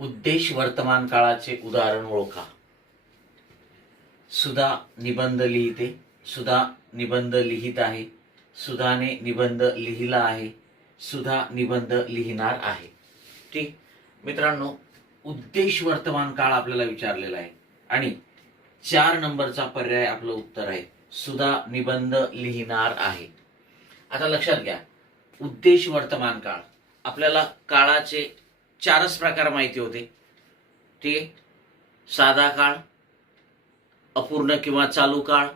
उद्देश वर्तमान काळाचे उदाहरण ओळखा. सुधा निबंध लिहिते. सुधा निबंध लिहित आहे. सुधाने निबंध लिहिला आहे. सुधा निबंध लिहिणार आहे. ठीक? मित्रांनो उद्देश वर्तमान काळ आपल्याला विचारलेला आहे. आणि चार नंबरचा पर्याय आपलं उत्तर आहे. सुधा निबंध लिहिणार आहे. आता लक्षात घ्या. उद्देश वर्तमान काळ. आपल्याला काळाचे चारच प्रकार माहिती होते. ठीक आहे? साधा काळ अपूर्ण किंवा चालू काळ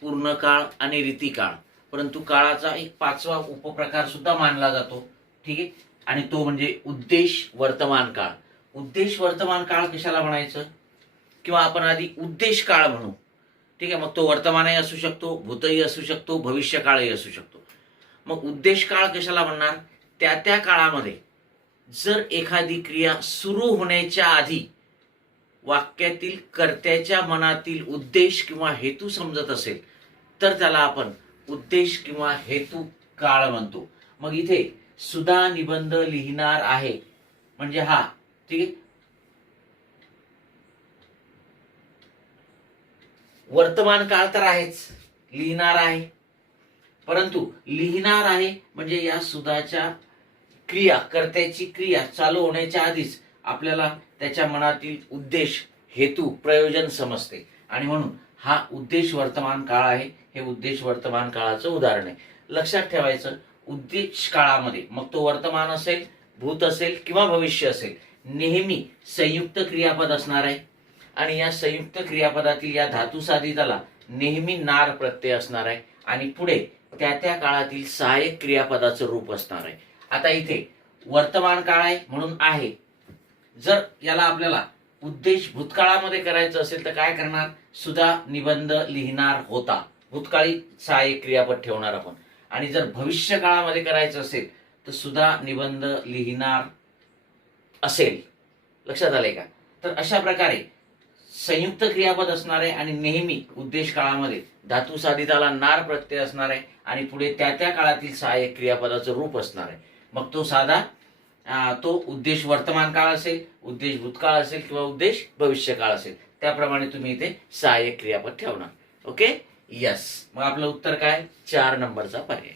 पूर्ण काळ आणि रीती काळ. परंतु काळाचा एक पाचवा उपप्रकार सुद्धा मानला जातो. ठीक आहे? आणि तो म्हणजे उद्देश वर्तमान काळ. उद्देश वर्तमान काळ कशाला म्हणायचं? किंवा आपण आधी उद्देश काळ म्हणू. ठीक आहे? मग तो वर्तमानही असू शकतो भूतही असू शकतो भविष्य काळही असू शकतो. मग उद्देश काळ कशाला म्हणणार? त्या त्या काळामध्ये जर एखादी क्रिया सुरू होण्याच्या आधी वाक्यातील कर्त्याच्या मनातील उद्देश किंवा हेतू समजत असेल तर त्याला आपण उद्देश किंवा हेतू काळ म्हणतो. मग इथे सुधा निबंध लिहिणार आहे. म्हणजे हा ठीक आहे? वर्तमान काळ तर आहेच लिहिणार आहे. परंतु लिहिणार आहे म्हणजे या सुधाच्या क्रिया कर्त्याची क्रिया चालू होण्याच्या आधीच आपल्याला त्याच्या मनातील उद्देश हेतू प्रयोजन समजते. आणि म्हणून हा उद्देश वर्तमान काळ आहे हे उद्देश वर्तमान काळाचं उदाहरण आहे. लक्षात ठेवायचं उद्देश काळामध्ये मग तो वर्तमान असेल भूत असेल किंवा भविष्य असेल नेहमी संयुक्त क्रियापद असणार आहे. आणि या संयुक्त क्रियापदातील या धातू साधिताला नेहमी नार प्रत्यय असणार आहे. आणि पुढे त्या त्या काळातील सहाय्यक क्रियापदाचं रूप असणार आहे. आता इथे वर्तमान काळ आहे म्हणून आहे. जर याला आपल्याला उद्देश भूतकाळामध्ये करायचं असेल तर काय करणार? सुद्धा निबंध लिहिणार होता. भूतकाळी सहाय्यक क्रियापद ठेवणार आपण. आणि जर भविष्य काळामध्ये करायचं असेल तर सुधा निबंध लिहिणार असेल. लक्षात आलंय का? तर अशा प्रकारे संयुक्त क्रियापद असणार आहे आणि नेहमी उद्देश काळामध्ये धातू साधिताला नार प्रत्यय असणार आहे आणि पुढे त्या त्या काळातील सहाय्यक क्रियापदाचं रूप असणार आहे. मग तो साधा तो उद्देश वर्तमान काळ असेल उद्देश भूतकाळ असेल किंवा उद्देश भविष्य काळ असेल त्याप्रमाणे तुम्ही इथे सहाय्यक क्रियापद ठेवणार. ओके? यस मग आपलं उत्तर काय? चार नंबरचा पर्याय.